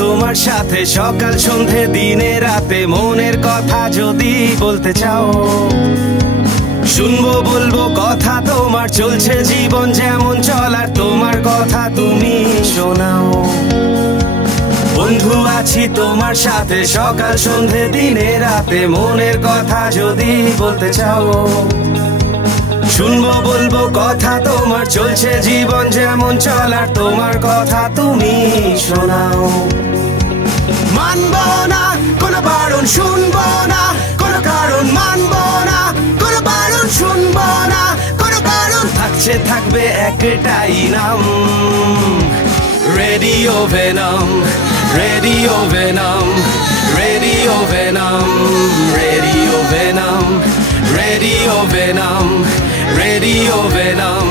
তোমার সাথে সকাল সন্ধে দিনে রাতে মনের কথা যদি বলতে চাও, শুনবো বলবো কথা তোমার, চলছে জীবন যেমন চলার, তোমার কথা তুমি শোনাও। বন্ধু আছি তোমার সাথে সকাল সন্ধে দিনে রাতে মনের কথা যদি বলতে চাও, শুনবো বলবো কথা তোমার, চলছে জীবন যেমন চলার, তোমার কথা তুমি শোনাও। মানবো না কোনো বারণ, শুনবো না কোনো কারণ, মানবো না কোনো বারণ, শুনবো না কোনো কারণ, থাকছে থাকবে একটাই নাম, radio venom, radio venom, radio venom, radio venom, radio venom, radio venom, radio venom,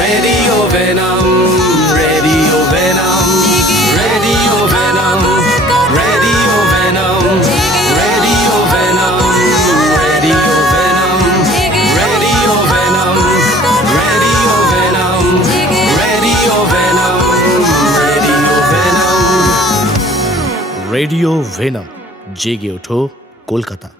radio venom, radio venom, radio venom, radio venom, radio venom, radio venom, radio venom, radio venom, radio venom. Radio venom, জেগে ওঠো কলকাতা।